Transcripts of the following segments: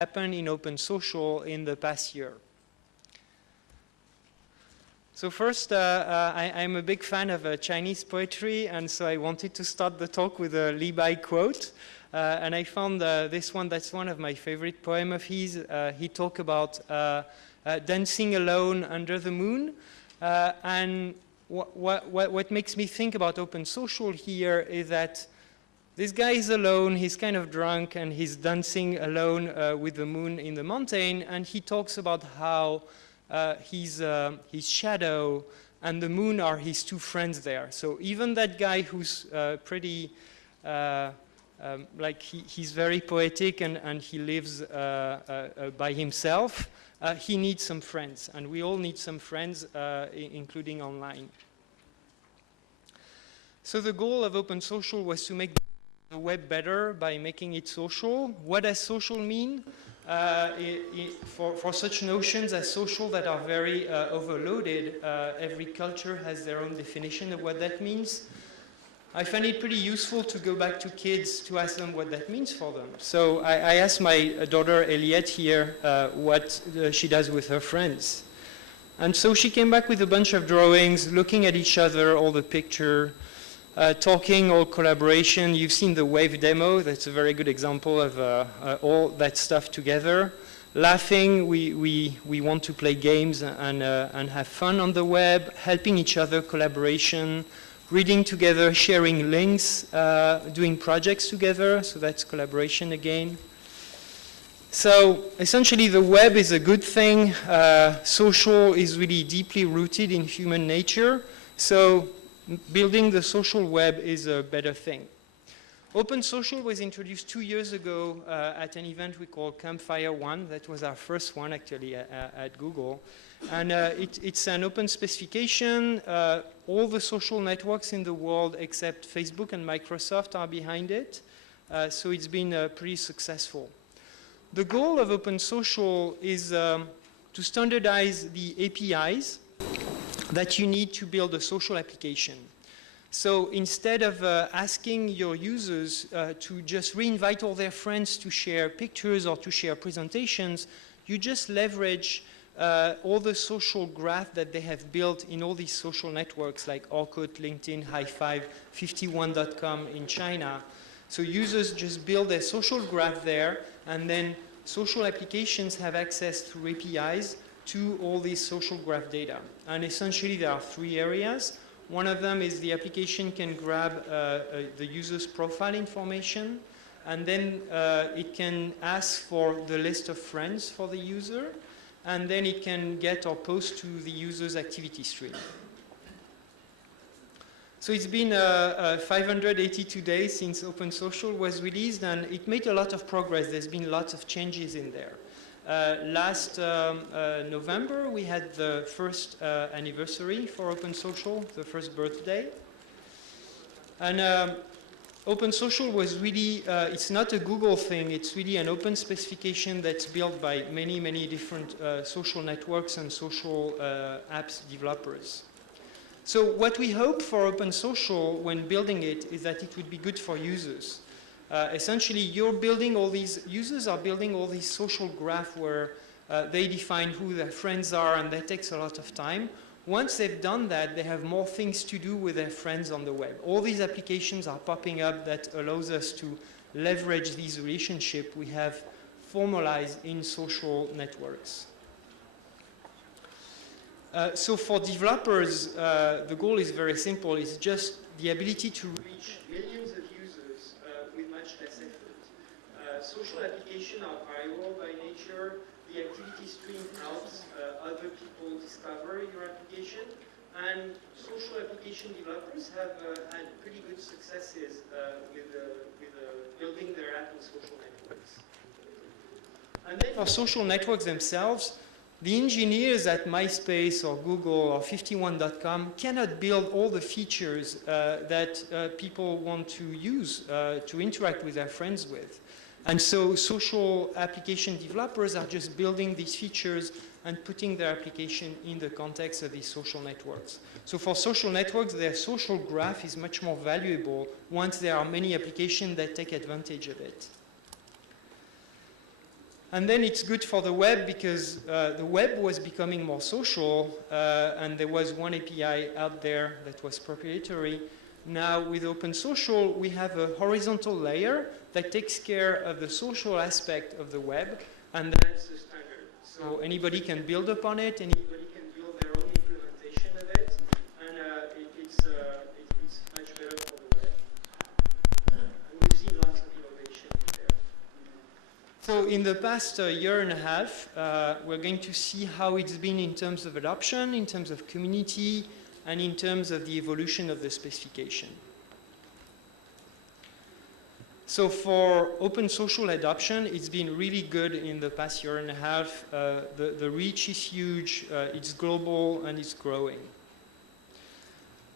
happened in OpenSocial in the past year. So first, I'm a big fan of Chinese poetry, and so I wanted to start the talk with a Li Bai quote. And I found this one, that's one of my favorite poems of his. He talked about dancing alone under the moon. And what makes me think about OpenSocial here is that this guy is alone, he's kind of drunk, and he's dancing alone with the moon in the mountain, and he talks about how his shadow and the moon are his two friends there. So even that guy who's pretty, like he's very poetic and he lives by himself, he needs some friends, and we all need some friends, including online. So the goal of OpenSocial was to make the web better by making it social. What does social mean? For such notions as social that are very overloaded, every culture has their own definition of what that means. I find it pretty useful to go back to kids to ask them what that means for them. So I asked my daughter Eliette here what she does with her friends. And so she came back with a bunch of drawings, looking at each other, all the picture, talking, all collaboration. You've seen the wave demo. That's a very good example of all that stuff together. Laughing, we want to play games and have fun on the web, helping each other, collaboration, reading together, sharing links, doing projects together. So that's collaboration again. So essentially the web is a good thing. Social is really deeply rooted in human nature. So building the social web is a better thing. OpenSocial was introduced 2 years ago at an event we call Campfire One. That was our first one, actually, at Google. And it's an open specification. All the social networks in the world except Facebook and Microsoft are behind it. So it's been pretty successful. The goal of OpenSocial is to standardize the APIs that you need to build a social application. So instead of asking your users to just reinvite all their friends to share pictures or to share presentations, you just leverage all the social graph that they have built in all these social networks like Orkut, LinkedIn, High5, 51.com in China. So users just build their social graph there, and then social applications have access through APIs to all these social graph data. And essentially there are three areas. One of them is the application can grab the user's profile information, and then it can ask for the list of friends for the user, and then it can get or post to the user's activity stream. So it's been 582 days since OpenSocial was released, and it made a lot of progress. There's been lots of changes in there. Last November, we had the first anniversary for OpenSocial, the first birthday. And OpenSocial was really, it's not a Google thing, it's really an open specification that's built by many, many different social networks and social apps developers. So what we hope for OpenSocial when building it is that it would be good for users. Essentially, users are building all these social graph where they define who their friends are, and that takes a lot of time. Once they've done that, they have more things to do with their friends on the web. All these applications are popping up that allows us to leverage these relationships we have formalized in social networks. So for developers, the goal is very simple. It's just the ability to reach millions of users with much less effort. Social applications are viral by nature. The activity stream helps other people discover your application. And social application developers have had pretty good successes with building their app on social networks. And then for social networks themselves, the engineers at MySpace or Google or 51.com cannot build all the features that people want to use to interact with their friends with. And so social application developers are just building these features and putting their application in the context of these social networks. So for social networks, their social graph is much more valuable once there are many applications that take advantage of it. And then it's good for the web because the web was becoming more social and there was one API out there that was proprietary. Now with OpenSocial, we have a horizontal layer that takes care of the social aspect of the web, and that's the standard. So anybody can build upon it, anybody can build their own implementation of it, and it's much better for the web. And we've seen lots of innovation there. So in the past year and a half, we're going to see how it's been in terms of adoption, in terms of community, and in terms of the evolution of the specification. So for OpenSocial adoption, it's been really good in the past year and a half. The reach is huge, it's global, and it's growing.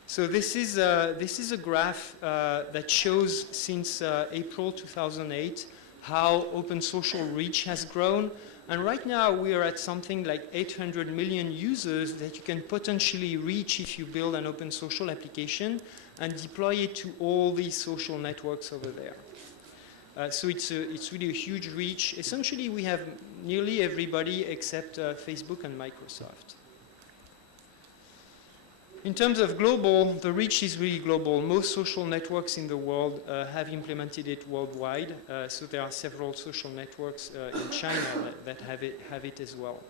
So this is a graph that shows since April 2008 how OpenSocial reach has grown. And right now we are at something like 800 million users that you can potentially reach if you build an OpenSocial application and deploy it to all these social networks over there. So it's really a huge reach. Essentially, we have nearly everybody except Facebook and Microsoft. In terms of global, the reach is really global. Most social networks in the world have implemented it worldwide. So there are several social networks in China that have it as well.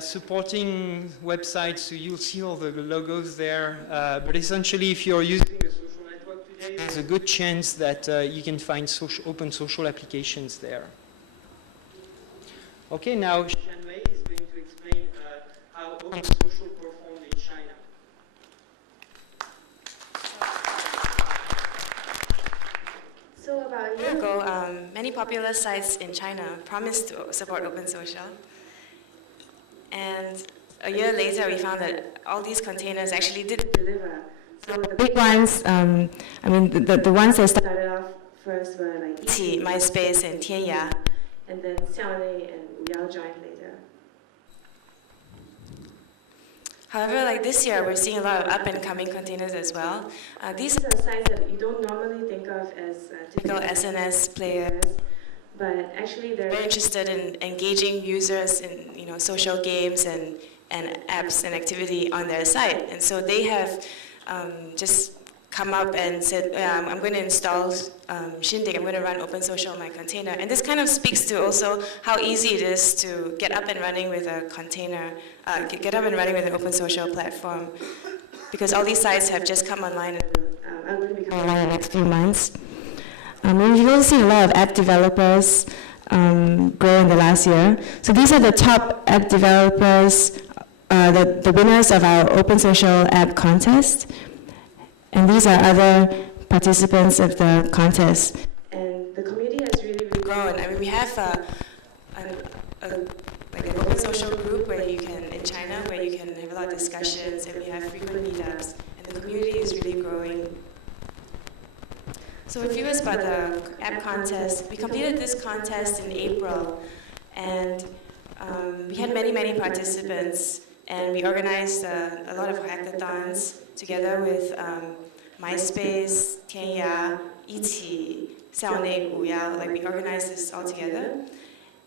Supporting websites, so you'll see all the logos there. But essentially, if you're using a social network today, there's a good chance that you can find OpenSocial applications there. Okay, now Shanwei is going to explain how OpenSocial performed in China. So about a year ago, many popular sites in China promised to support OpenSocial. And a year later, we found that all these containers actually did deliver. So the big ones, I mean, the ones that started off first were like Iqi, MySpace, and Tianya, and then Xiaonei and Wuyao joined later. However, like this year, we're seeing a lot of up-and-coming containers as well. These are sites that you don't normally think of as typical SNS players, but actually they're very interested in engaging users in social games and apps and activity on their site. And so they have just come up and said, I'm going to install Shindig, I'm going to run OpenSocial on my container. And this kind of speaks to also how easy it is to get up and running with a container, get up and running with an OpenSocial platform. Because all these sites have just come online, and are going to become online in the next few months. We've also seen a lot of app developers grow in the last year. So these are the top app developers, the winners of our OpenSocial app contest. And these are other participants of the contest. And the community has really grown. I mean, we have like an OpenSocial group where you can, in China, where you can have a lot of discussions, and we have frequent meetups, and the community is really growing. So a few words about the app contest. We completed this contest in April, and we had many participants, and we organized a lot of hackathons together with MySpace, Tianya, Iqi, Xiaonei, Wuyao. Like, we organized this all together.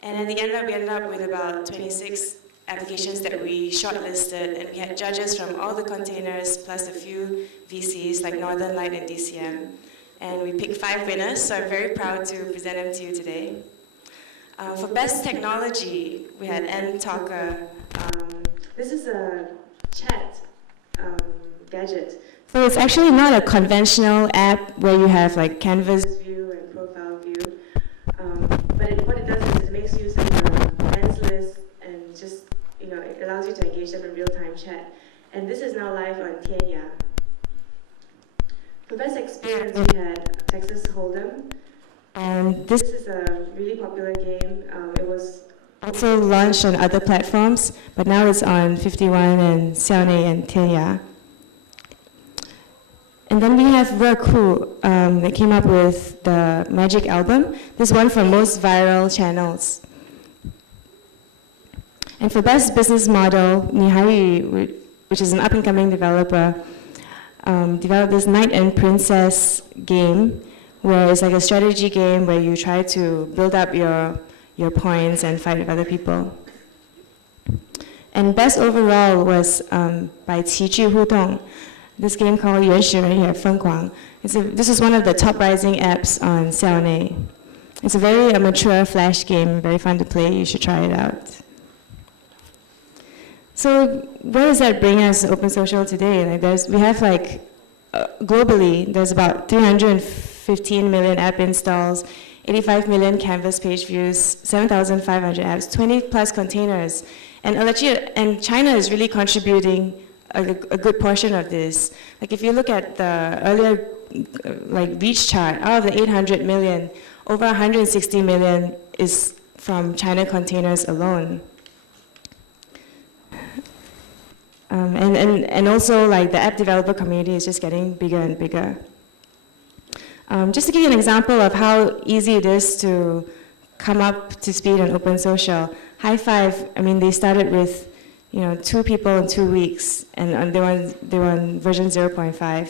And at the end, we ended up with about 26 applications that we shortlisted, and we had judges from all the containers, plus a few VCs like Northern Light and DCM. And we picked 5 winners, so I'm very proud to present them to you today. For Best Technology, we had N-Talker. This is a chat gadget. So it's actually not a conventional app where you have like canvas view and profile view. But what it does is it makes use of friends list and just, it allows you to engage them in real-time chat. And this is now live on Tianya. For Best Experience, we had Texas Hold'em. And this is a really popular game. It was also launched on other platforms, but now it's on 51 and Xiaonei and Tianya. And then we have Reku that came up with the Magic Album. This one for most viral channels. And for Best Business Model, Nihari, which is an up-and-coming developer, developed this Knight and Princess game where it's like a strategy game where you try to build up your points and fight with other people. And best overall was by 奇聚互动, this game called 原始人也疯狂. This is one of the top rising apps on Xiaonei. It's a very mature flash game, very fun to play. You should try it out. So where does that bring us, OpenSocial, today? We have globally, there's about 315 million app installs, 85 million canvas page views, 7,500 apps, 20 plus containers. And China is really contributing a good portion of this. Like if you look at the earlier reach chart, out of the 800 million, over 160 million is from China containers alone. And also the app developer community is just getting bigger and bigger. Just to give you an example of how easy it is to come up to speed on OpenSocial, High Five, they started with 2 people in 2 weeks, and they were on version 0.5,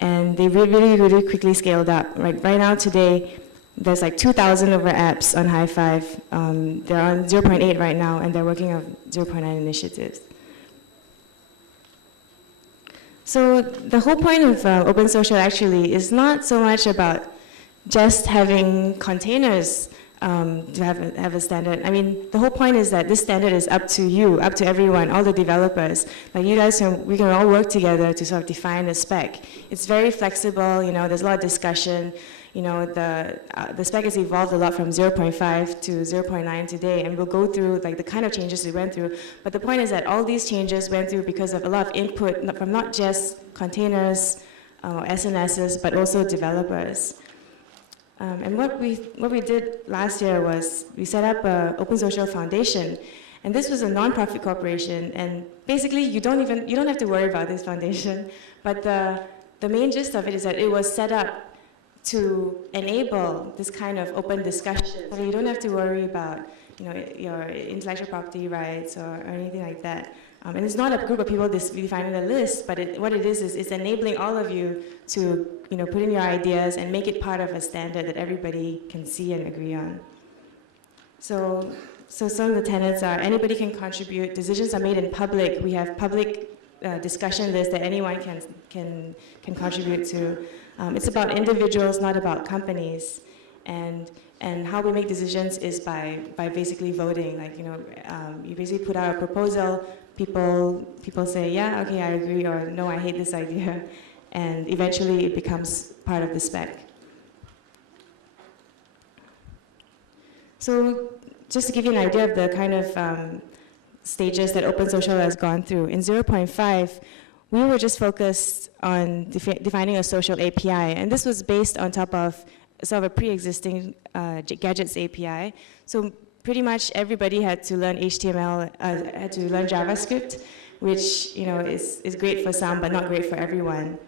and they really quickly scaled up. Right now today, there's 2,000 over apps on High Five. They're on 0.8 right now, and they're working on 0.9 initiatives. So the whole point of OpenSocial actually is not so much about just having containers to have a standard. The whole point is that this standard is up to you, up to everyone, all the developers. You guys, we can all work together to sort of define a spec. It's very flexible, there's a lot of discussion. The spec has evolved a lot from 0.5 to 0.9 today, and we'll go through the kind of changes we went through. But the point is that all these changes went through because of a lot of input from not just containers or SNSs, but also developers. And what we did last year was we set up an OpenSocial Foundation, and this was a non-profit corporation. And basically, you don't have to worry about this foundation. But the main gist of it is that it was set up to enable this kind of open discussion. So you don't have to worry about your intellectual property rights or anything like that. And it's not a group of people defining a list, but what it is it's enabling all of you to put in your ideas and make it part of a standard that everybody can see and agree on. So some of the tenets are anybody can contribute, decisions are made in public, we have public discussion lists that anyone can contribute to. It's about individuals, not about companies. And how we make decisions is by basically voting. You basically put out a proposal, people say, yeah, okay, I agree, or no, I hate this idea. And eventually it becomes part of the spec. So just to give you an idea of the kind of stages that OpenSocial has gone through, in 0.5, we were just focused on defining a social API, and this was based on top of sort of a pre-existing gadgets API. So pretty much everybody had to learn HTML, had to learn JavaScript, which is great for some, but not great for everyone.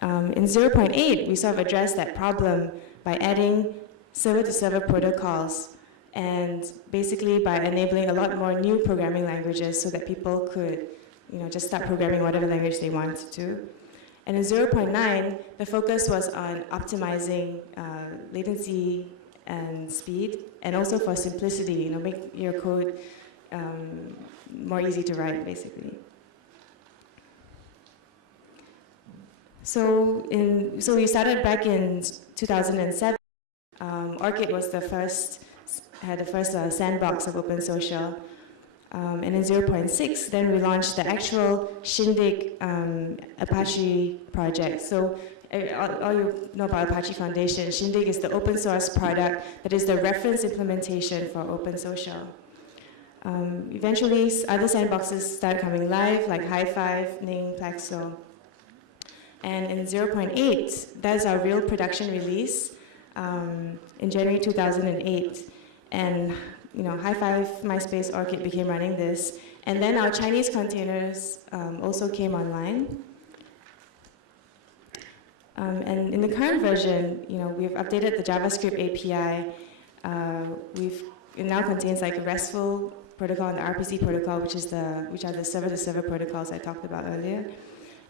In 0.8, we sort of addressed that problem by adding server-to-server protocols, and basically by enabling a lot more new programming languages so that people could just start programming whatever language they wanted to. And in 0.9, the focus was on optimizing latency and speed, and also for simplicity, make your code more easy to write, basically. So we started back in 2007. Orchid was had the first sandbox of OpenSocial. And in 0.6, then we launched the actual Shindig Apache project. So all you know about Apache Foundation, Shindig is the open source product that is the reference implementation for OpenSocial. Eventually, other sandboxes started coming live, like High Five, Ning, Plaxo. And in 0.8, that's our real production release in January 2008. And High Five, MySpace, Orchid became running this. And then our Chinese containers also came online. And in the current version, we've updated the JavaScript API. It now contains a RESTful protocol and the RPC protocol, which are the server-to-server protocols I talked about earlier.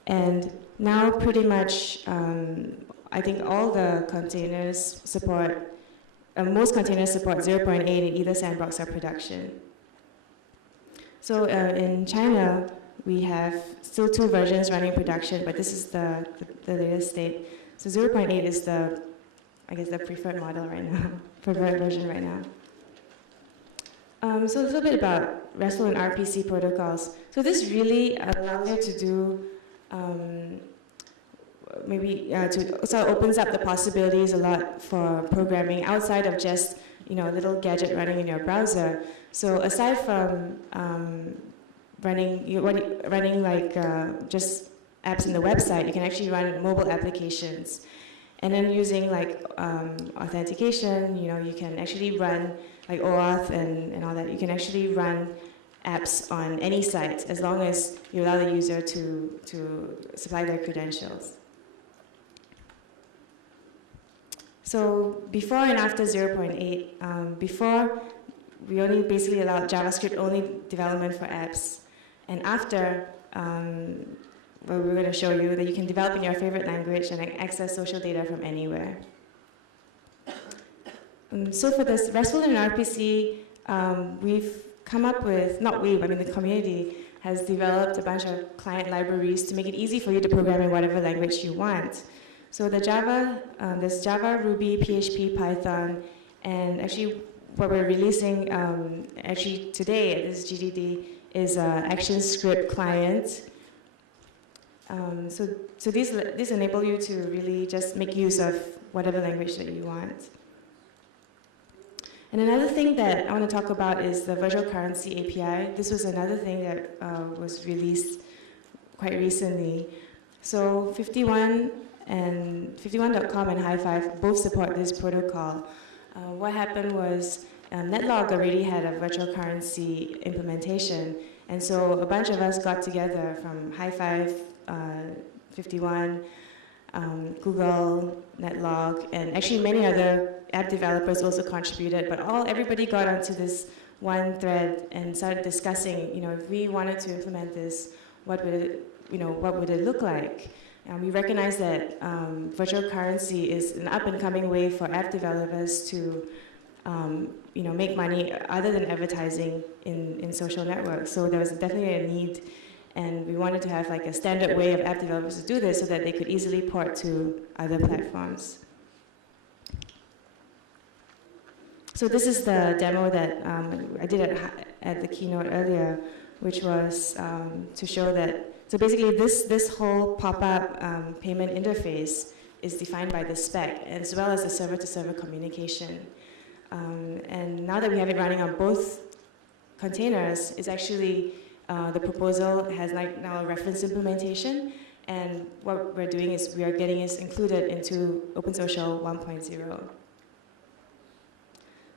And now pretty much I think all the containers support, most containers support 0.8 in either sandbox or production. So in China, we have still 2 versions running production, but this is the latest state. So 0.8 is the, I guess, the preferred model right now, preferred version right now. So a little bit about RESTful and RPC protocols. So this really allows you to do, so it opens up the possibilities a lot for programming outside of just, a little gadget running in your browser. So aside from running like just apps in the website, you can actually run mobile applications. And then using like authentication, you can actually run like OAuth and all that. You can actually run apps on any site as long as you allow the user to supply their credentials. So before and after 0.8, before we only basically allowed JavaScript only development for apps. And after, well, we're going to show you that you can develop in your favorite language and access social data from anywhere. So for this RESTful and RPC, we've come up with, the community has developed a bunch of client libraries to make it easy for you to program in whatever language you want. So the Java, there's Java, Ruby, PHP, Python, and actually what we're releasing actually today at this GDD is ActionScript client. So these enable you to really just make use of whatever language that you want. And another thing that I want to talk about is the virtual currency API. This was another thing that was released quite recently. So 51.com and High5 both support this protocol. What happened was Netlog already had a virtual currency implementation, and so a bunch of us got together from High5, 51, Google, Netlog, and actually many other app developers also contributed, but everybody got onto this one thread and started discussing, if we wanted to implement this, what would it look like? And we recognize that virtual currency is an up-and-coming way for app developers to make money other than advertising in social networks. So there was definitely a need, and we wanted to have like a standard way of app developers to do this so that they could easily port to other platforms. So this is the demo that I did at the keynote earlier, which was to show that, so basically this whole pop-up payment interface is defined by the spec, as well as the server-to-server communication. And now that we have it running on both containers, it's actually, the proposal has like now a reference implementation, and what we're doing is we are getting it included into OpenSocial 1.0.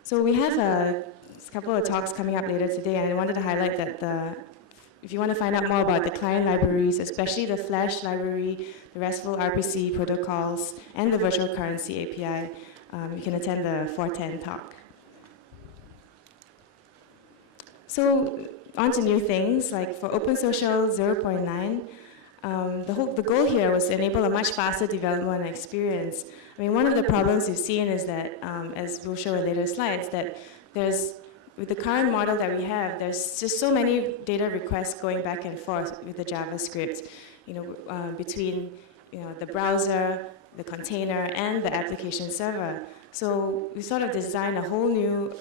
So we have a couple of talks coming up later today, and I wanted to highlight that if you want to find out more about the client libraries, especially the Flash library, the RESTful RPC protocols, and the virtual currency API, you can attend the 410 talk. So on to new things, like for OpenSocial 0.9, the goal here was to enable a much faster development experience. I mean, one of the problems we've seen is that, as we'll show in later slides, that with the current model that we have, there's just so many data requests going back and forth with the JavaScript, between the browser, the container, and the application server. So we sort of designed a whole new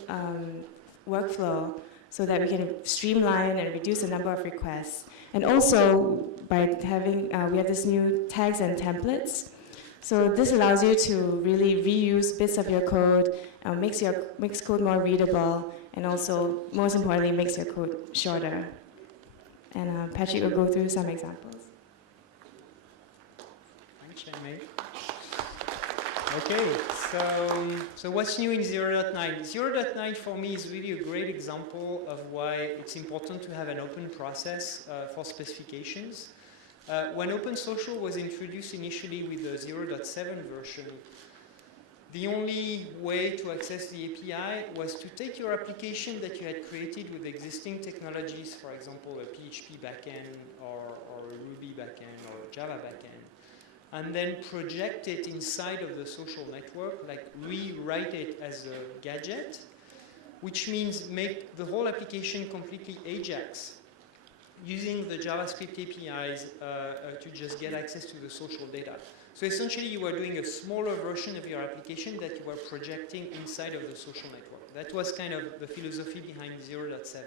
workflow so that we can streamline and reduce the number of requests. And also, by having, we have this new tags and templates. So this allows you to really reuse bits of your code, makes code more readable, and also, most importantly, makes your code shorter. And Patrick will go through some examples. Thanks, Jamie. Okay, so what's new in 0.9? 0.9 for me is really a great example of why it's important to have an open process for specifications. When OpenSocial was introduced initially with the 0.7 version, the only way to access the API was to take your application that you had created with existing technologies, for example, a PHP backend or a Ruby backend or a Java backend, and then project it inside of the social network, like rewrite it as a gadget, which means make the whole application completely AJAX, using the JavaScript APIs to just get access to the social data. So essentially you were doing a smaller version of your application that you were projecting inside of the social network. That was kind of the philosophy behind 0.7.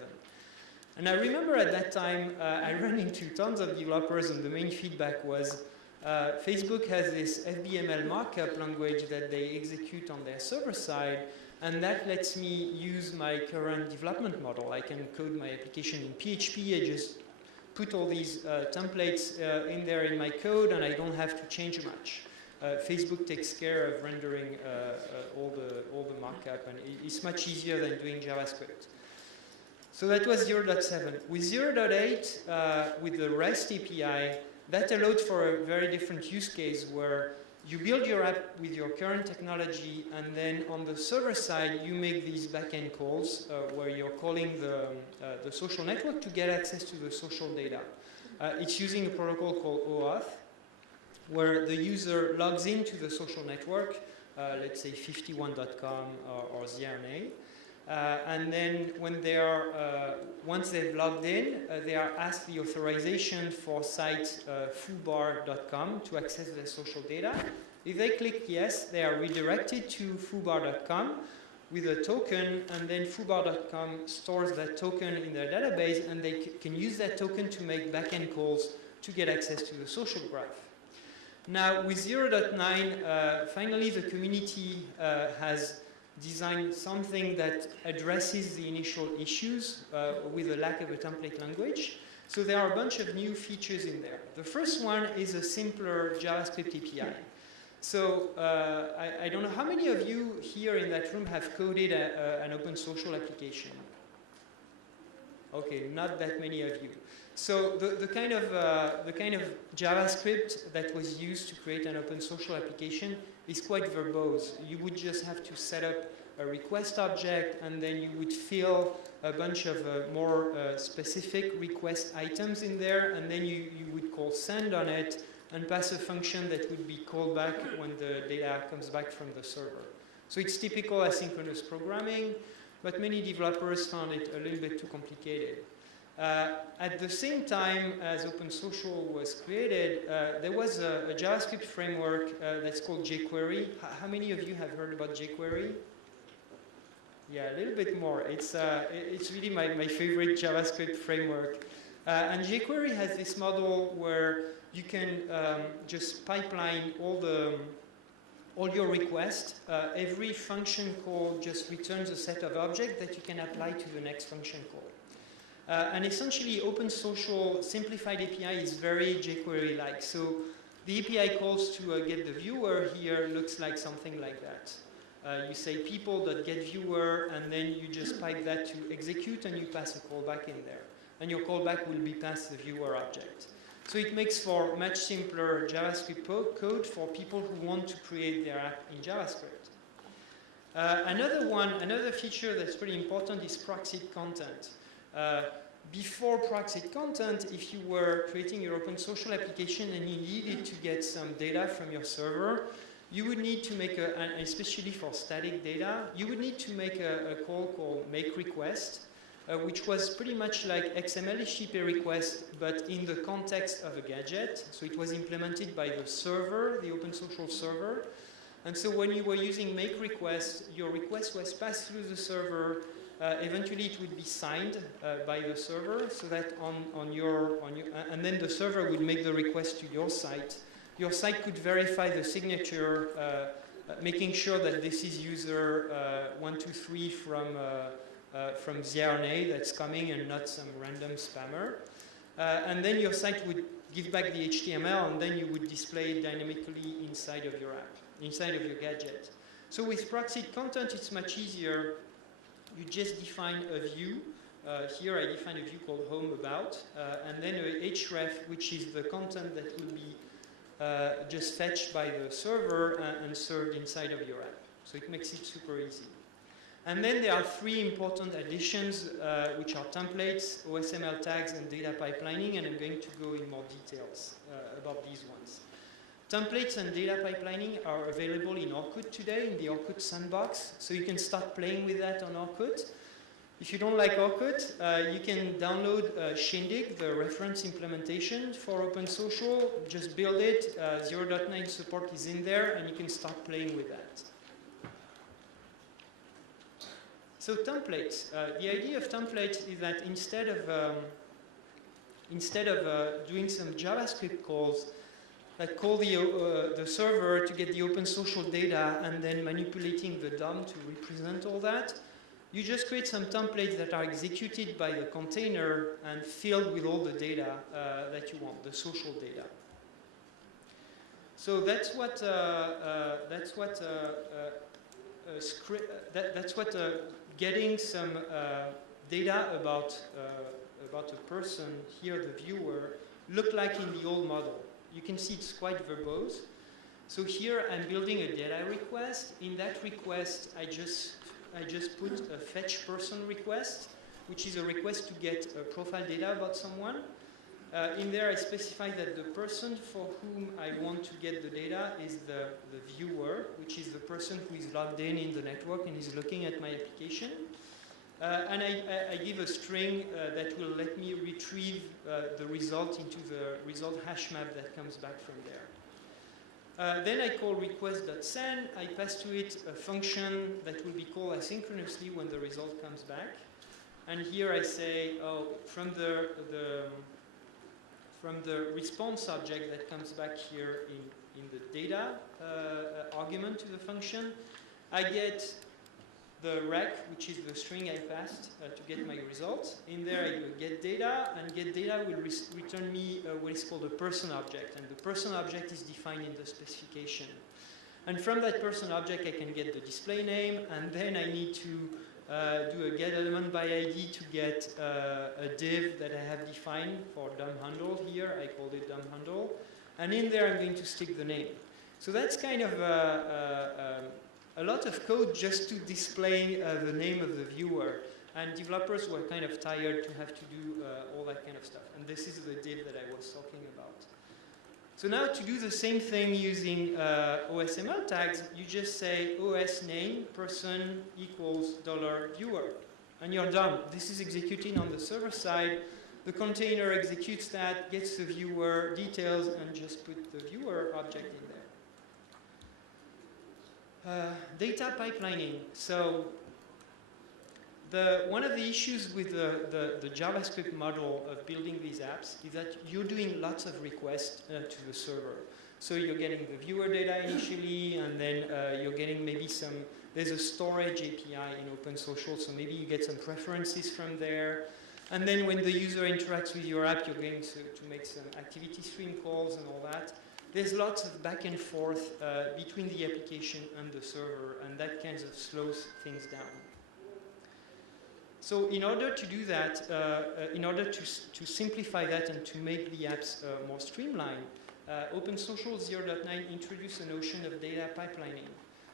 And I remember at that time, I ran into tons of developers, and the main feedback was Facebook has this FBML markup language that they execute on their server side, and that lets me use my current development model. I can code my application in PHP, I just put all these templates in there in my code, and I don't have to change much. Facebook takes care of rendering all the markup, and it's much easier than doing JavaScript. So that was 0.7. With 0.8, with the REST API, that allowed for a very different use case where you build your app with your current technology, and then on the server side, you make these backend calls where you're calling the social network to get access to the social data. It's using a protocol called OAuth, where the user logs into the social network, let's say 51.com or ZRNA, and then when they are, once they've logged in, they are asked the authorization for site foobar.com to access their social data. If they click yes, they are redirected to foobar.com with a token, and then foobar.com stores that token in their database, and they can use that token to make backend calls to get access to the social graph. Now with 0.9, finally the community has designed something that addresses the initial issues with the lack of a template language. So there are a bunch of new features in there. The first one is a simpler JavaScript API. So I don't know how many of you here in that room have coded an OpenSocial application. Okay, not that many of you. So the kind of JavaScript that was used to create an OpenSocial application is quite verbose. You would just have to set up a request object, and then you would fill a bunch of more specific request items in there, and then you would call send on it and pass a function that would be called back when the data comes back from the server. So it's typical asynchronous programming, but many developers found it a little bit too complicated. At the same time as OpenSocial was created, there was a JavaScript framework that's called jQuery. How many of you have heard about jQuery? Yeah, a little bit more. It's really my favorite JavaScript framework. And jQuery has this model where you can just pipeline all your requests. Every function call just returns a set of objects that you can apply to the next function call. And essentially, OpenSocial simplified API is very jQuery-like. So the API calls to get the viewer here looks like something like that. You say people.getViewer, and then you just pipe that to execute, and you pass a callback in there. And your callback will be past the viewer object. So it makes for much simpler JavaScript code for people who want to create their app in JavaScript. Another feature that's pretty important is proxied content. Before proxied content, if you were creating your OpenSocial application and you needed to get some data from your server, you would need to make especially for static data, you would need to make a call called makeRequest, which was pretty much like XML HTTP request, but in the context of a gadget. So it was implemented by the server, the OpenSocial server. And so when you were using makeRequest, your request was passed through the server. Eventually it would be signed by the server, so that and then the server would make the request to your site. Your site could verify the signature, making sure that this is user 123 from ZRNA that's coming and not some random spammer. And then your site would give back the HTML, and then you would display it dynamically inside of your app, inside of your gadget. So with proxied content, it's much easier. You just define a view. Here I define a view called home about, and then a href, which is the content that will be just fetched by the server and served inside of your app. So it makes it super easy. And then there are three important additions, which are templates, OSML tags, and data pipelining, and I'm going to go in more details about these ones. Templates and data pipelining are available in Orkut today, in the Orkut sandbox, so you can start playing with that on Orkut. If you don't like Orkut, you can download Shindig, the reference implementation for OpenSocial. Just build it, 0.9 support is in there, and you can start playing with that. So templates. The idea of templates is that instead of doing some JavaScript calls that call the server to get the OpenSocial data and then manipulating the DOM to represent all that, you just create some templates that are executed by the container and filled with all the data that you want, the social data. So that's what getting some data about a person, here the viewer, looked like in the old model. You can see it's quite verbose. So here I'm building a data request. In that request, I just put a fetch person request, which is a request to get profile data about someone. In there, I specify that the person for whom I want to get the data is the viewer, which is the person who is logged in the network and is looking at my application. And I give a string that will let me retrieve the result into the result hash map that comes back from there. Then I call request.send. I pass to it a function that will be called asynchronously when the result comes back. And here I say, oh, from the response object that comes back here in the data argument to the function, I get the rec, which is the string I passed to get my results. In there I do a get data, and get data will return me what is called a person object, and the person object is defined in the specification. And from that person object I can get the display name, and then I need to do a get element by ID to get a div that I have defined for DOM handle here. I called it DOM handle. And in there I'm going to stick the name. So that's kind of a lot of code just to display the name of the viewer. And developers were kind of tired to have to do all that kind of stuff. And this is the div that I was talking about. So now to do the same thing using OSML tags, you just say OS name person equals $viewer. And you're done. This is executing on the server side. The container executes that, gets the viewer details, and just put the viewer object in there. Data pipelining. So one of the issues with the JavaScript model of building these apps is that you're doing lots of requests to the server. So you're getting the viewer data initially, and then you're getting maybe there's a storage API in OpenSocial, so maybe you get some preferences from there. And then when the user interacts with your app, you're going to make some activity stream calls and all that. There's lots of back and forth between the application and the server, and that kind of slows things down. So in order to do that, in order to simplify that and to make the apps more streamlined, OpenSocial 0.9 introduced a notion of data pipelining.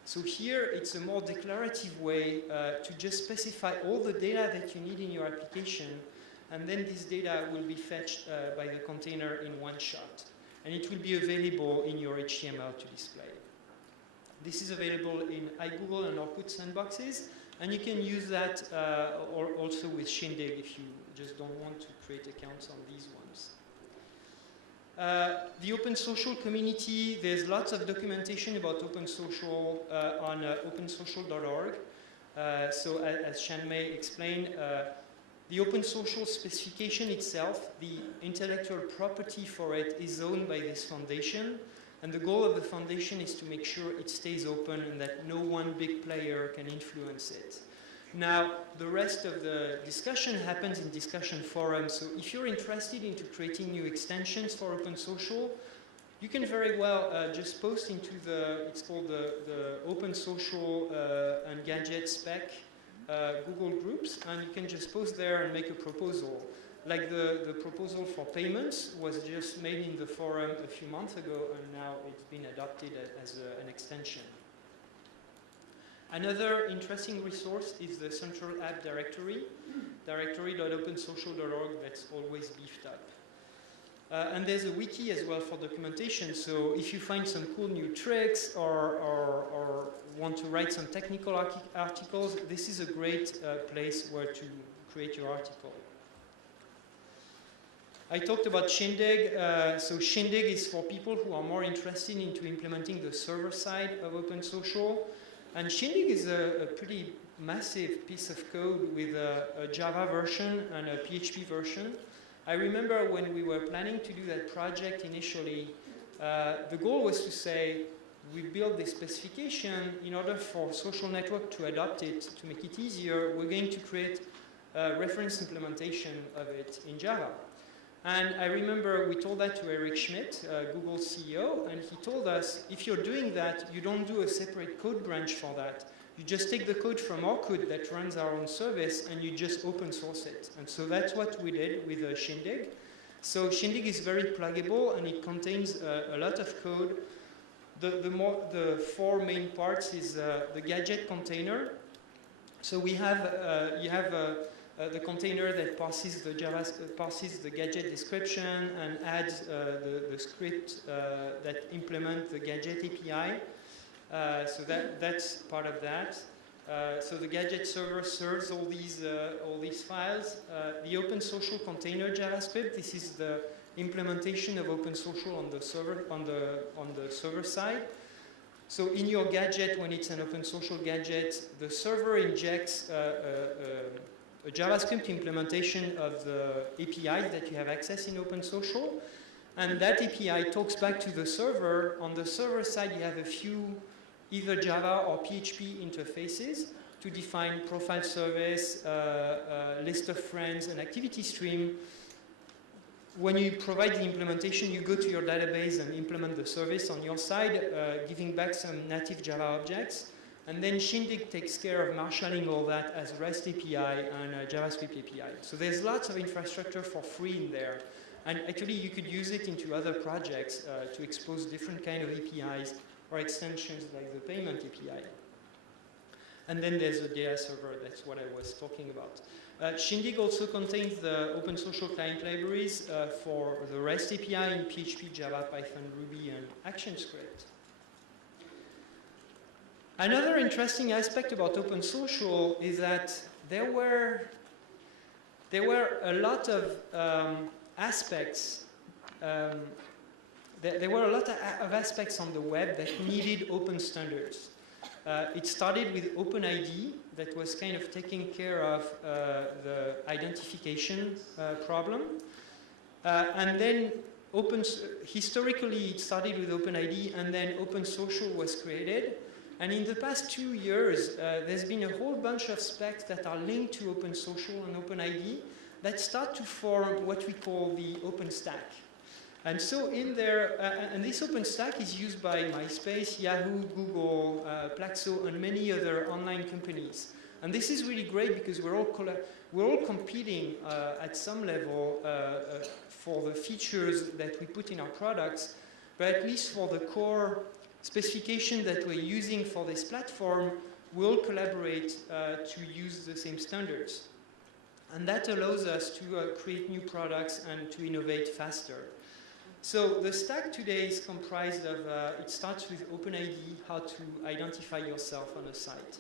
So here it's a more declarative way to just specify all the data that you need in your application, and then this data will be fetched by the container in one shot. And it will be available in your HTML to display. This is available in iGoogle and Orkut sandboxes, and you can use that also with Shindig if you just don't want to create accounts on these ones. The OpenSocial community, there's lots of documentation about OpenSocial on opensocial.org. So as Shanmei explained, the OpenSocial specification itself, the intellectual property for it, is owned by this foundation. And the goal of the foundation is to make sure it stays open and that no one big player can influence it. Now, the rest of the discussion happens in discussion forums. So if you're interested into creating new extensions for OpenSocial, you can very well just post into it's called the OpenSocial and Gadget spec Google groups, and you can just post there and make a proposal. Like the proposal for payments was just made in the forum a few months ago, and now it's been adopted as an extension. Another interesting resource is the Central App Directory, directory.opensocial.org, that's always beefed up. And there's a wiki as well for documentation, so if you find some cool new tricks or want to write some technical articles, this is a great place where to create your article. I talked about Shindig. So Shindig is for people who are more interested into implementing the server side of OpenSocial. And Shindig is a pretty massive piece of code with a Java version and a PHP version. I remember when we were planning to do that project initially, the goal was to say, we build this specification in order for social network to adopt it, to make it easier, we're going to create a reference implementation of it in Java. And I remember we told that to Eric Schmidt, Google CEO, and he told us, if you're doing that, you don't do a separate code branch for that. You just take the code from our code that runs our own service and you just open source it. And so that's what we did with Shindig. So Shindig is very pluggable and it contains a lot of code. The four main parts is the gadget container. So we have, the container that parses the gadget description and adds the script that implement the gadget API. So that's part of that. So the gadget server serves all these files. The OpenSocial container JavaScript. This is the implementation of OpenSocial on the server side. So in your gadget, when it's an OpenSocial gadget, the server injects a JavaScript implementation of the APIs that you have access in OpenSocial. And that API talks back to the server. On the server side, you have a few either Java or PHP interfaces to define profile service, list of friends, and activity stream. When you provide the implementation, you go to your database and implement the service on your side, giving back some native Java objects. And then Shindig takes care of marshalling all that as REST API and JavaScript API. So there's lots of infrastructure for free in there. And actually, you could use it into other projects to expose different kind of APIs or extensions like the payment API. And then there's a data server, that's what I was talking about. Shindig also contains the OpenSocial client libraries for the REST API in PHP, Java, Python, Ruby, and ActionScript. Another interesting aspect about OpenSocial is that there were a lot of aspects. There were a lot of aspects on the web that needed open standards. It started with OpenID that was kind of taking care of the identification problem. And then historically it started with OpenID and then OpenSocial was created. And in the past 2 years, there's been a whole bunch of specs that are linked to OpenSocial and OpenID that start to form what we call the OpenStack. And so in there, and this OpenStack is used by MySpace, Yahoo, Google, Plaxo, and many other online companies. And this is really great because we're all competing at some level for the features that we put in our products, but at least for the core specification that we're using for this platform, we'll collaborate to use the same standards. And that allows us to create new products and to innovate faster. So the stack today is comprised of, it starts with OpenID, how to identify yourself on a site.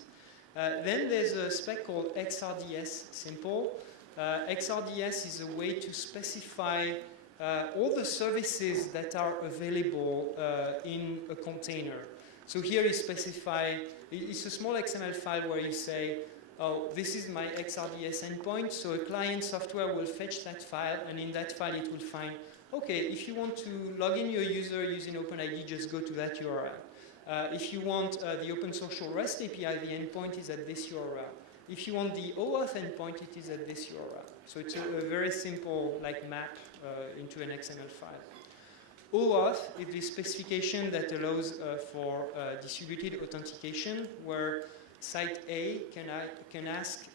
Then there's a spec called XRDS Simple. XRDS is a way to specify all the services that are available in a container. So here you specify, it's a small XML file where you say, oh, this is my XRDS endpoint, so a client software will fetch that file, and in that file it will find, okay, if you want to log in your user using OpenID, just go to that URL. If you want the OpenSocial REST API, the endpoint is at this URL. If you want the OAuth endpoint, it is at this URL. So it's a very simple map into an XML file. OAuth is the specification that allows for distributed authentication, where site A can ask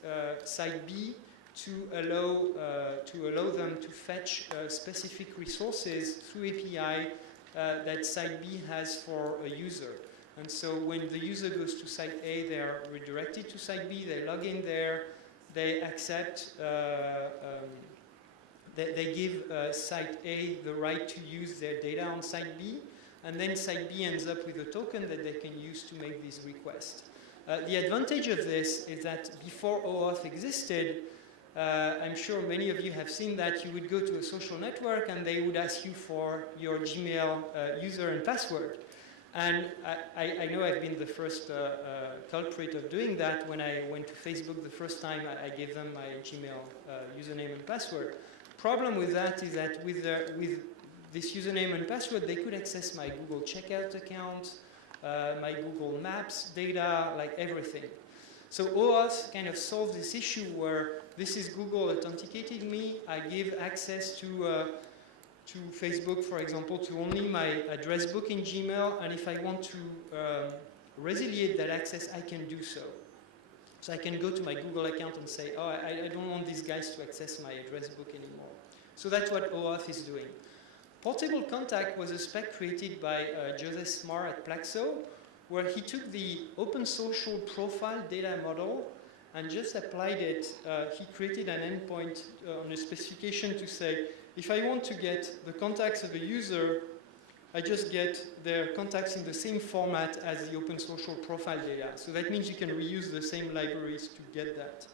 site B to allow them to fetch specific resources through API that site B has for a user. And so when the user goes to site A, they are redirected to site B, they log in there, they accept they give site A the right to use their data on site B, and then site B ends up with a token that they can use to make these requests. The advantage of this is that before OAuth existed, I'm sure many of you have seen that you would go to a social network and they would ask you for your Gmail user and password. And I know I've been the first culprit of doing that. When I went to Facebook the first time, I gave them my Gmail username and password. Problem with that is that with this username and password, they could access my Google Checkout account, my Google Maps data, like everything. So OAuth kind of solves this issue where this is Google authenticating me. I give access to Facebook, for example, to only my address book in Gmail, and if I want to resiliate that access, I can do so. So I can go to my Google account and say, oh, I don't want these guys to access my address book anymore. So that's what OAuth is doing. Portable Contact was a spec created by Joseph Smar at Plaxo, where he took the OpenSocial profile data model and just applied it. He created an endpoint on a specification to say, if I want to get the contacts of a user, I just get their contacts in the same format as the OpenSocial profile data. So that means you can reuse the same libraries to get that.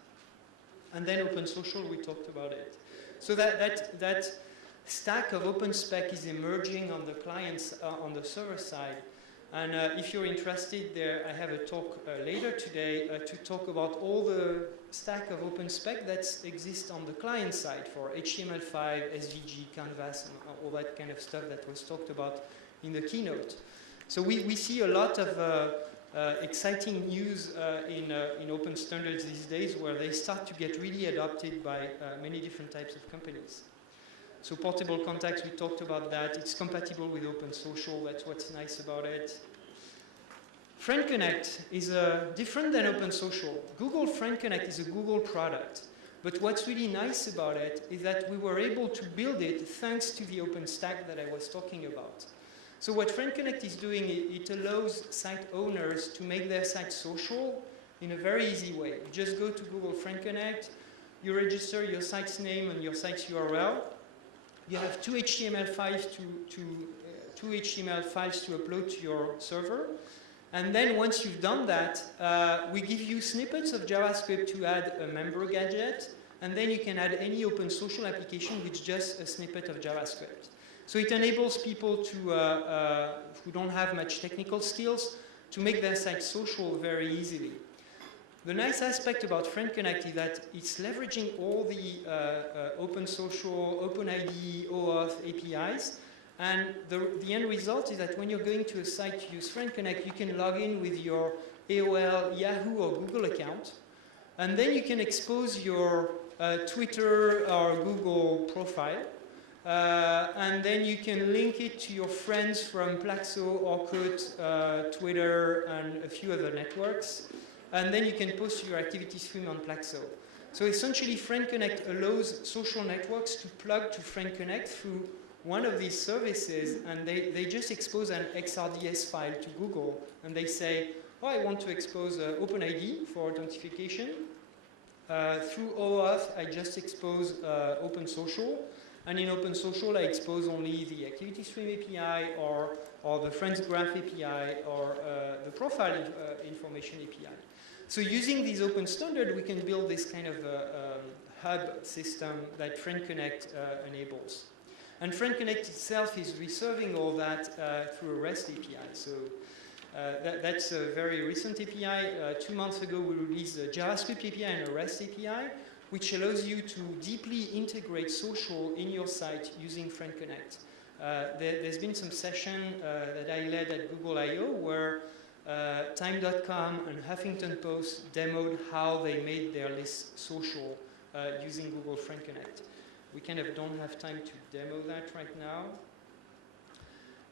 And then OpenSocial, we talked about it. So that stack of OpenSpec is emerging on the clients, on the server side. And if you're interested there, I have a talk later today to talk about all the stack of OpenSpec that exists on the client side for HTML5, SVG, Canvas, and all that kind of stuff that was talked about in the keynote. So we see a lot of exciting news in open standards these days where they start to get really adopted by many different types of companies. So Portable Contacts, we talked about that. It's compatible with OpenSocial. That's what's nice about it. Friend Connect is different than OpenSocial. Google Friend Connect is a Google product. But what's really nice about it is that we were able to build it thanks to the OpenStack that I was talking about. So what Friend Connect is doing, it allows site owners to make their site social in a very easy way. You just go to Google Friend Connect, you register your site's name and your site's URL. You have two HTML files to upload to your server. And then once you've done that, we give you snippets of JavaScript to add a member gadget. And then you can add any OpenSocial application with just a snippet of JavaScript. So it enables people to, who don't have much technical skills to make their site social very easily. The nice aspect about Friend Connect is that it's leveraging all the OpenSocial, OpenID, OAuth APIs. And the end result is that when you're going to a site to use Friend Connect, you can log in with your AOL, Yahoo, or Google account. And then you can expose your Twitter or Google profile. And then you can link it to your friends from Plaxo, Orkut, Twitter, and a few other networks. And then you can post your activity stream on Plaxo. So essentially, Friend Connect allows social networks to plug to Friend Connect through one of these services, and they just expose an XRDS file to Google, and they say, oh, I want to expose OpenID for authentication. Through OAuth, I just expose OpenSocial, and in OpenSocial, I expose only the Activity Stream API, or the Friends Graph API, or the Profile Information API. So using these open standards, we can build this kind of hub system that Friend Connect enables. And Friend Connect itself is reserving all that through a REST API. So that's a very recent API. 2 months ago, we released a JavaScript API and a REST API, which allows you to deeply integrate social in your site using Friend Connect. There's been some session that I led at Google I/O where Time.com and Huffington Post demoed how they made their list social using Google Friend Connect. We kind of don't have time to demo that right now.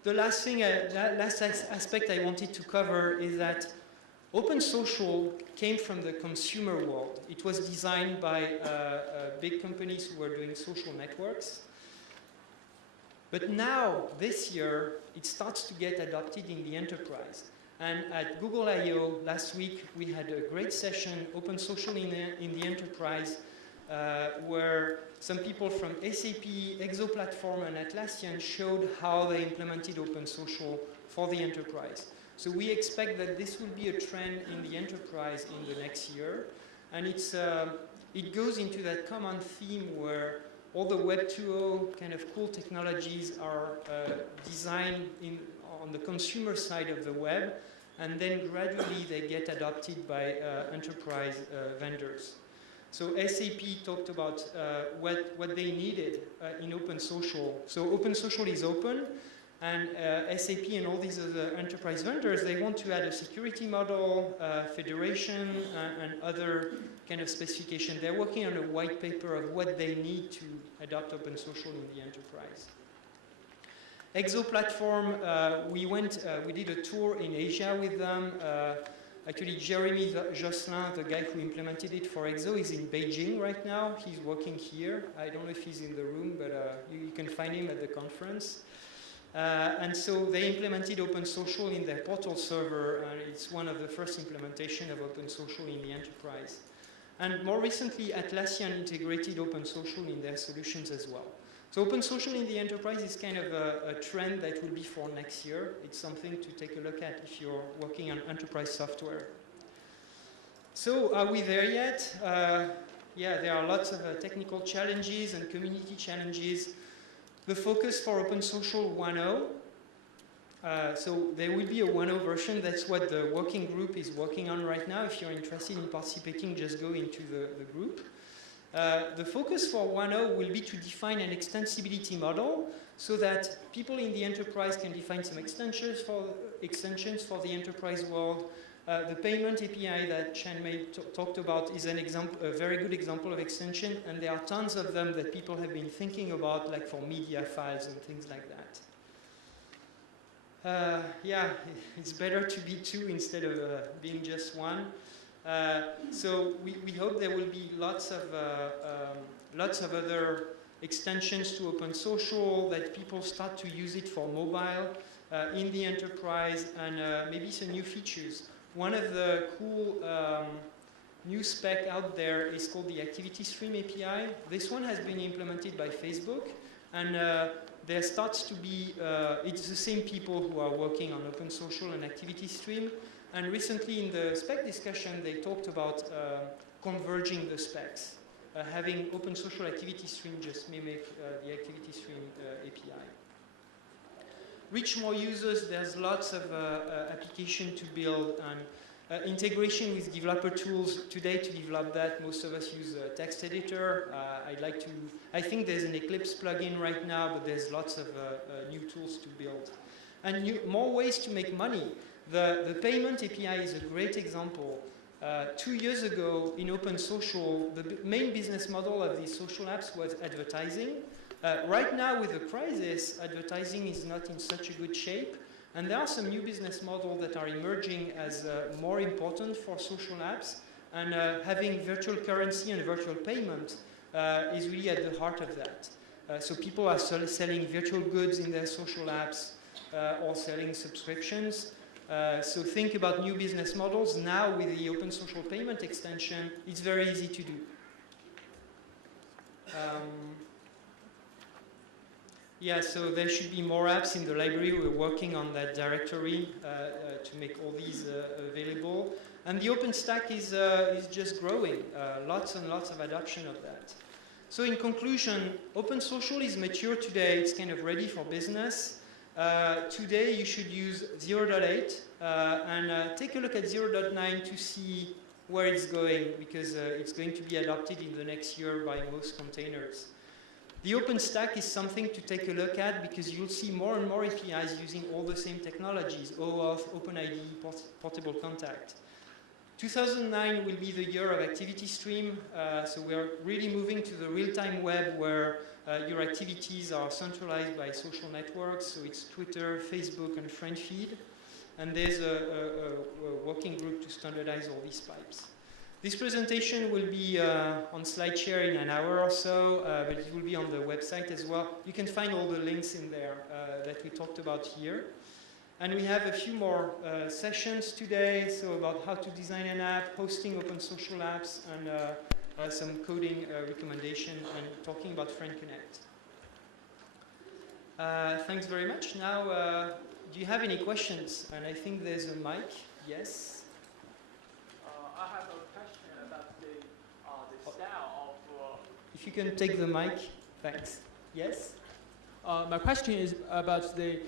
The last thing, last aspect I wanted to cover is that OpenSocial came from the consumer world. It was designed by big companies who were doing social networks. But now, this year, it starts to get adopted in the enterprise. And at Google I/O last week, we had a great session, OpenSocial in the enterprise. where some people from SAP, Exoplatform, and Atlassian showed how they implemented OpenSocial for the enterprise. So we expect that this will be a trend in the enterprise in the next year, and it goes into that common theme where all the Web 2.0 kind of cool technologies are designed on the consumer side of the web, and then gradually they get adopted by enterprise vendors. So SAP talked about what they needed in OpenSocial. So OpenSocial is open, and SAP and all these other enterprise vendors, they want to add a security model, federation, and other kind of specification. They're working on a white paper of what they need to adopt OpenSocial in the enterprise. Exoplatform, we did a tour in Asia with them. Actually, Jeremy Josselin, the guy who implemented it for Exo, is in Beijing right now. He's working here. I don't know if he's in the room, but you can find him at the conference. And so they implemented OpenSocial in their portal server, and it's one of the first implementation of OpenSocial in the enterprise. And more recently, Atlassian integrated OpenSocial in their solutions as well. So OpenSocial in the enterprise is kind of a trend that will be for next year. It's something to take a look at if you're working on enterprise software. So are we there yet? Yeah, there are lots of technical challenges and community challenges. The focus for OpenSocial 1.0, so there will be a 1.0 version. That's what the working group is working on right now. If you're interested in participating, just go into the group. The focus for 1.0 will be to define an extensibility model so that people in the enterprise can define some extensions for the enterprise world. The payment API that Chan-Mei talked about is a very good example of extension, and there are tons of them that people have been thinking about, like for media files and things like that. Yeah, it's better to be two instead of being just one. So we hope there will be lots of other extensions to OpenSocial, that people start to use it for mobile in the enterprise, and maybe some new features. One of the cool new spec out there is called the Activity Stream API. This one has been implemented by Facebook, and there starts to be, it's the same people who are working on OpenSocial and Activity Stream. And recently in the spec discussion, they talked about converging the specs, having OpenSocial Activity Stream just mimic the Activity Stream API. Reach more users, there's lots of application to build, and integration with developer tools. Today, to develop that, most of us use a text editor. I think there's an Eclipse plugin right now, but there's lots of new tools to build. And more ways to make money. The payment API is a great example. 2 years ago in OpenSocial, the main business model of these social apps was advertising. Right now with the crisis, advertising is not in such a good shape, and there are some new business models that are emerging as more important for social apps, and having virtual currency and virtual payment is really at the heart of that. So people are selling virtual goods in their social apps or selling subscriptions. So think about new business models. Now with the OpenSocial payment extension, it's very easy to do. Yeah, so there should be more apps in the library. We're working on that directory to make all these available. And the OpenStack is just growing. Lots and lots of adoption of that. So in conclusion, OpenSocial is mature today. It's kind of ready for business. Today you should use 0.8 and take a look at 0.9 to see where it's going, because it's going to be adopted in the next year by most containers. The OpenStack is something to take a look at, because you'll see more and more APIs using all the same technologies: OAuth, OpenID, Portable Contact. 2009 will be the year of Activity Stream, so we're really moving to the real-time web where your activities are centralized by social networks, so it's Twitter, Facebook, and friend feed. And there's a working group to standardize all these pipes. This presentation will be on SlideShare in an hour or so, but it will be on the website as well. You can find all the links in there that we talked about here. And we have a few more sessions today, so about how to design an app, hosting OpenSocial apps, and some coding recommendation and talking about Friend Connect. Thanks very much. Now, do you have any questions? And I think there's a mic. Yes? I have a question about the style of... If you can take the mic, thanks. Yes? My question is about the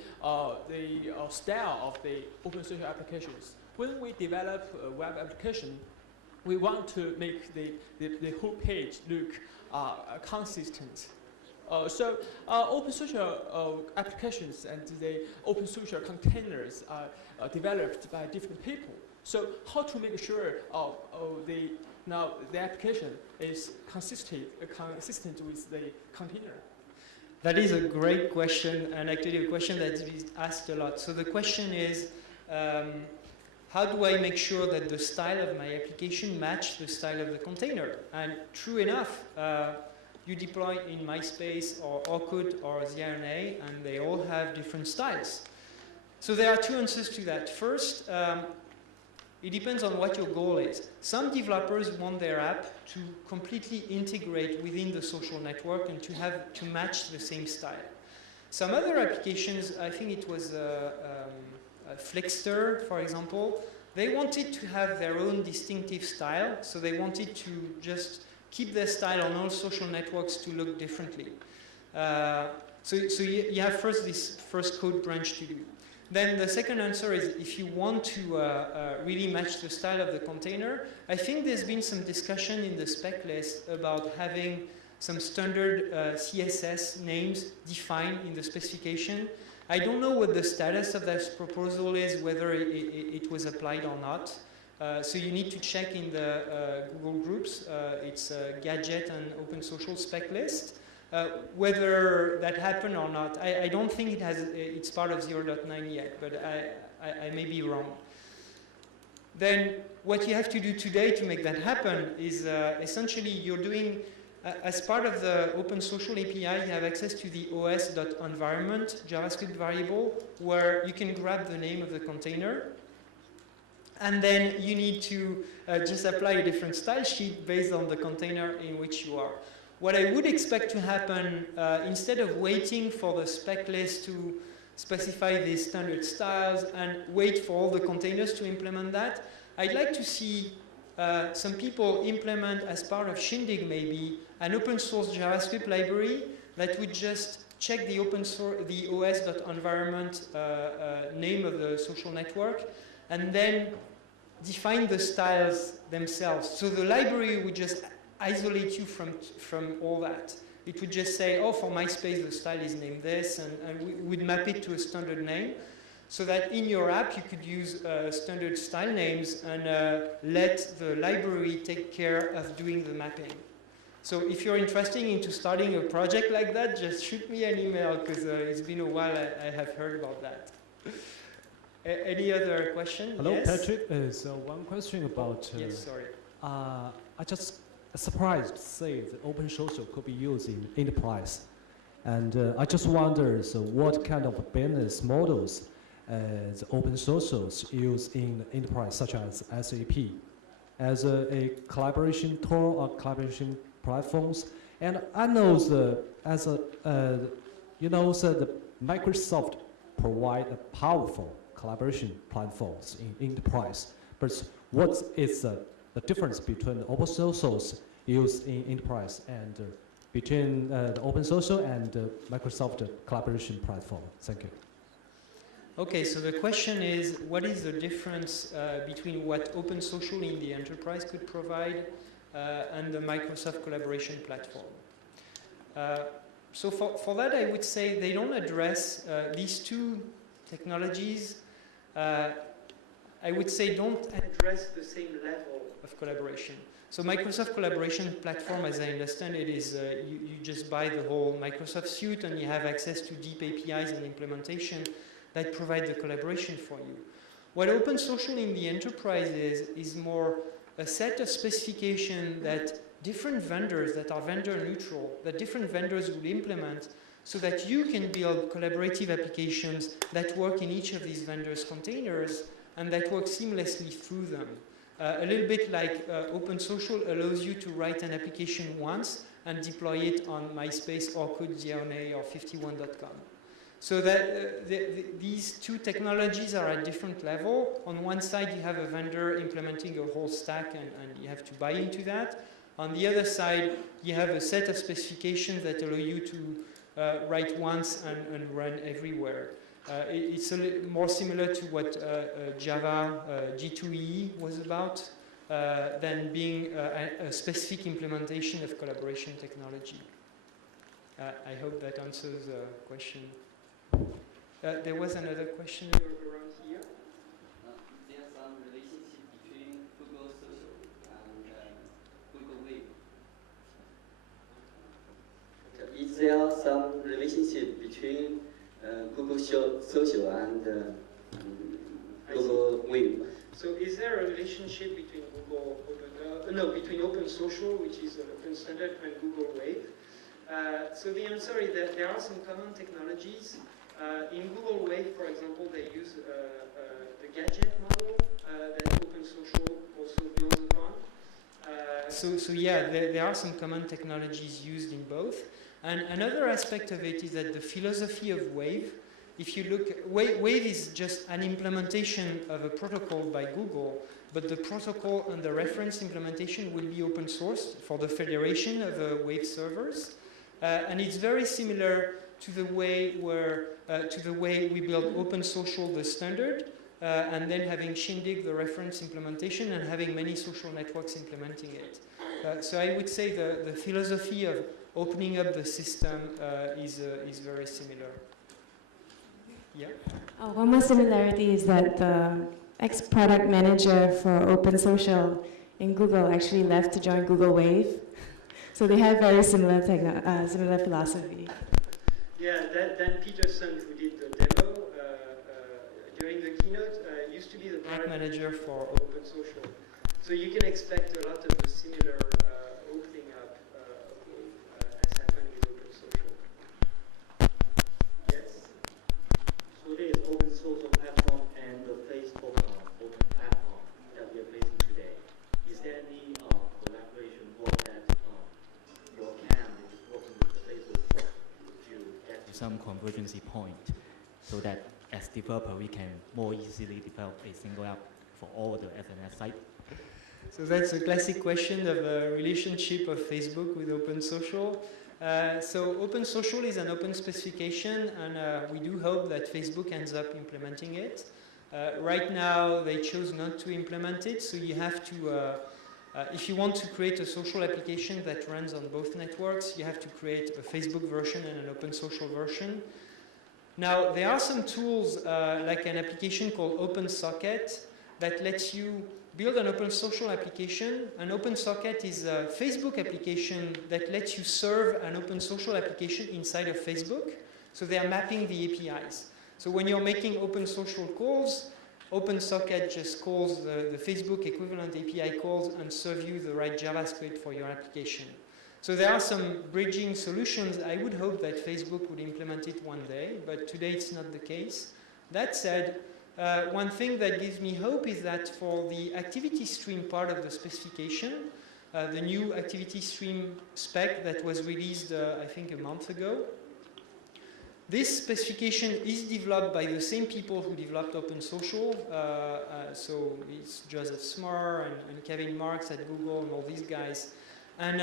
style of the OpenSocial applications. When we develop a web application, we want to make the whole page look consistent. So OpenSocial applications and the OpenSocial containers are developed by different people. So how to make sure the application is consistent with the container? That is a great question, and actually a question that's been asked a lot. So the question is, how do I make sure that the style of my application match the style of the container? And true enough, you deploy in MySpace or Orkut or ZRNA, and they all have different styles. So there are two answers to that. First, it depends on what your goal is. Some developers want their app to completely integrate within the social network and to match the same style. Some other applications, I think it was Flixster, for example, they wanted to have their own distinctive style, so they wanted to just keep their style on all social networks to look differently. So you have first this first code branch to do. Then the second answer is if you want to really match the style of the container, I think there's been some discussion in the spec list about having some standard CSS names defined in the specification. I don't know what the status of that proposal is, whether it was applied or not. So you need to check in the Google groups. It's Gadget and OpenSocial spec list. Whether that happened or not, I don't think it's part of 0.9 yet, but I may be wrong. Then what you have to do today to make that happen is essentially you're doing, as part of the OpenSocial API, you have access to the os.environment JavaScript variable where you can grab the name of the container. And then you need to just apply a different style sheet based on the container in which you are. What I would expect to happen, instead of waiting for the spec list to specify these standard styles and wait for all the containers to implement that, I'd like to see some people implement, as part of Shindig maybe, an open source JavaScript library that would just check the os.environment name of the social network and then define the styles themselves. So the library would just isolate you from all that. It would just say, oh, for MySpace the style is named this, and we would map it to a standard name so that in your app you could use standard style names and let the library take care of doing the mapping. So if you're interested into starting a project like that, just shoot me an email, because it's been a while I have heard about that. Any other question? Hello, yes? Patrick. So one question about... yes, sorry. I just surprised to say that OpenSocial could be used in enterprise. And I just wonder, so what kind of business models the OpenSocials use in enterprise, such as SAP, as a collaboration tool or collaboration platforms. And I know the Microsoft provide a powerful collaboration platforms in enterprise. But what is the difference between the OpenSocials used in enterprise and between the OpenSocial and Microsoft collaboration platform? Thank you. Okay, so the question is, what is the difference between what OpenSocial in the enterprise could provide and the Microsoft collaboration platform? So for that, I would say they don't address these two technologies. I would say don't address the same level of collaboration. So Microsoft collaboration platform, as I understand it, is you just buy the whole Microsoft suite and you have access to deep APIs and implementation that provide the collaboration for you. What OpenSocial in the enterprise is more a set of specification that different vendors that are vendor neutral, that different vendors will implement so that you can build collaborative applications that work in each of these vendors' containers and that work seamlessly through them. A little bit like OpenSocial allows you to write an application once and deploy it on MySpace, Orkut, Xerox, or 51.com. So that these two technologies are at different level. On one side, you have a vendor implementing a whole stack, and you have to buy into that. On the other side, you have a set of specifications that allow you to write once and run everywhere. It's a little more similar to what Java G2E was about than being a specific implementation of collaboration technology. I hope that answers the question. There was another question around here. There's some relationship between Google Social and Google Wave. Is there some relationship between Google Social and Google Wave? So is there a relationship between between OpenSocial, which is an open standard, and Google Wave? So the answer is that there are some common technologies. In Google Wave, for example, they use the gadget model that OpenSocial also builds upon. So yeah, there are some common technologies used in both. And another aspect of it is that the philosophy of Wave, if you look, Wave is just an implementation of a protocol by Google, but the protocol and the reference implementation will be open sourced for the federation of Wave servers. And it's very similar to the way we build OpenSocial, the standard, and then having Shindig, the reference implementation, and having many social networks implementing it. So I would say the philosophy of opening up the system is very similar. Yeah? One more similarity is that the ex-product manager for OpenSocial in Google actually left to join Google Wave. So they have very similar philosophy. Yeah, Dan Peterson, who did the demo during the keynote, used to be the product manager for OpenSocial. So you can expect a lot of the similar opening up as happened with OpenSocial. Yes? So there is OpenSocial platform and the Facebook open platform that we are facing today. Is there any collaboration work that your CAM is working with the Facebook to get to some convergency point so that as developer we can more easily develop a single app for all the SNS sites? So that's a classic question of the relationship of Facebook with OpenSocial. So OpenSocial is an open specification, and we do hope that Facebook ends up implementing it. Right now, they chose not to implement it, so you have to, if you want to create a social application that runs on both networks, you have to create a Facebook version and an OpenSocial version. Now, there are some tools, like an application called OpenSocket, that lets you build an OpenSocial application. An OpenSocket is a Facebook application that lets you serve an OpenSocial application inside of Facebook. So they are mapping the APIs. So when you're making OpenSocial calls, OpenSocket just calls the Facebook equivalent API calls and serve you the right JavaScript for your application. So there are some bridging solutions. I would hope that Facebook would implement it one day, but today it's not the case. That said, one thing that gives me hope is that for the activity stream part of the specification, the new activity stream spec that was released, I think, a month ago, this specification is developed by the same people who developed OpenSocial. So it's Joseph Smar and Kevin Marks at Google and all these guys. And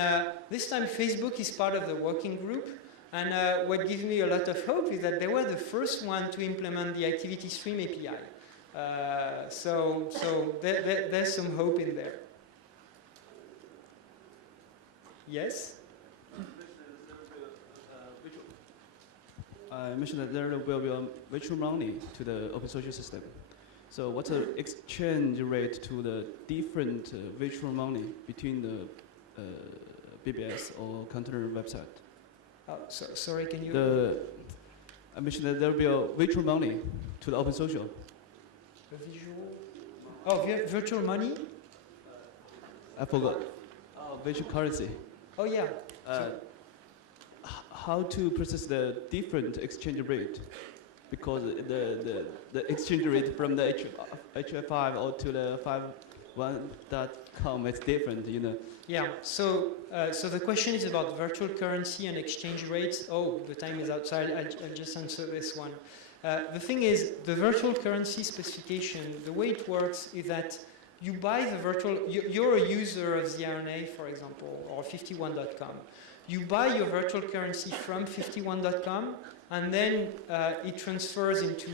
this time Facebook is part of the working group. And what gives me a lot of hope is that they were the first one to implement the activity stream API. So there's some hope in there. Yes? I mentioned that there will be a virtual money to the OpenSocial system. So what's the exchange rate to the different virtual money between the BBS or container website? Oh, sorry, can you... I mentioned that there will be a virtual money to the OpenSocial. A visual? Oh, virtual money? I forgot. Virtual currency. Oh, yeah. How to process the different exchange rate? Because the exchange rate from the HF5 or to the 1.com is different, you know. Yeah, so the question is about virtual currency and exchange rates. Oh, the time is outside. I'll just answer this one. The thing is, the virtual currency specification, the way it works is that you buy the virtual, you're a user of the RNA, for example, or 51.com. You buy your virtual currency from 51.com, and then it transfers into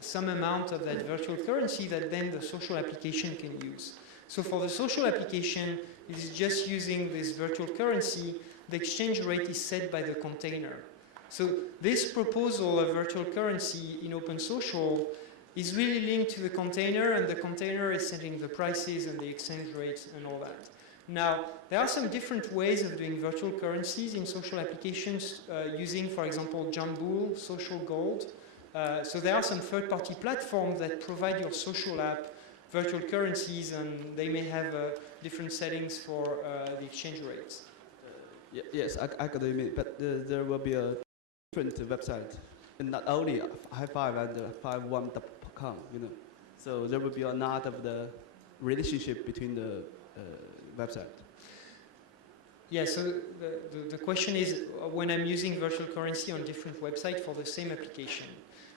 some amount of that virtual currency that then the social application can use. So for the social application, it is just using this virtual currency. The exchange rate is set by the container. So this proposal of virtual currency in OpenSocial is really linked to the container, and the container is setting the prices and the exchange rates and all that. Now, there are some different ways of doing virtual currencies in social applications using, for example, Jambool, Social Gold. So there are some third-party platforms that provide your social app virtual currencies, and they may have different settings for the exchange rates. Yes, I could admit, but there will be a different website, and not only High5 and 51.com, you know. So there will be a lot of the relationship between the website. Yeah, so the question is when I'm using virtual currency on different websites for the same application.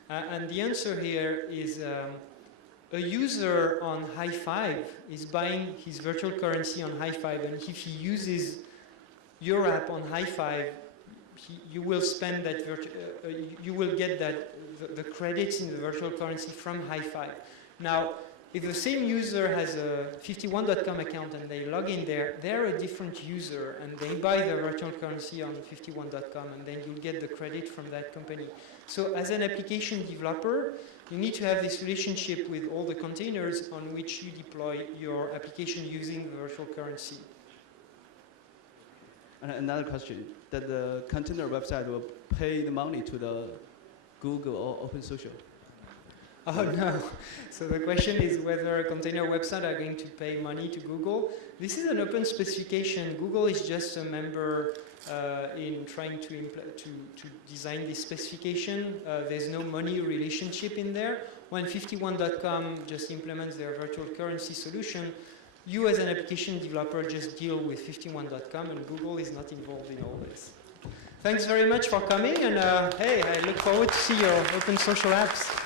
And the answer here is a user on High5 is buying his virtual currency on High5, and if he uses your app on High5, you will spend that you will get that the credits in the virtual currency from High5. Now, if the same user has a 51.com account and they log in there, they're a different user and they buy the virtual currency on 51.com, and then you'll get the credit from that company. So as an application developer, you need to have this relationship with all the containers on which you deploy your application using the virtual currency. And another question, that the container website will pay the money to the Google or OpenSocial? Oh no. So the question is whether a container website are going to pay money to Google. This is an open specification. Google is just a member in trying to design this specification. There's no money relationship in there. When 51.com just implements their virtual currency solution, you as an application developer just deal with 51.com, and Google is not involved in all this. Thanks very much for coming, and hey, I look forward to see your OpenSocial apps.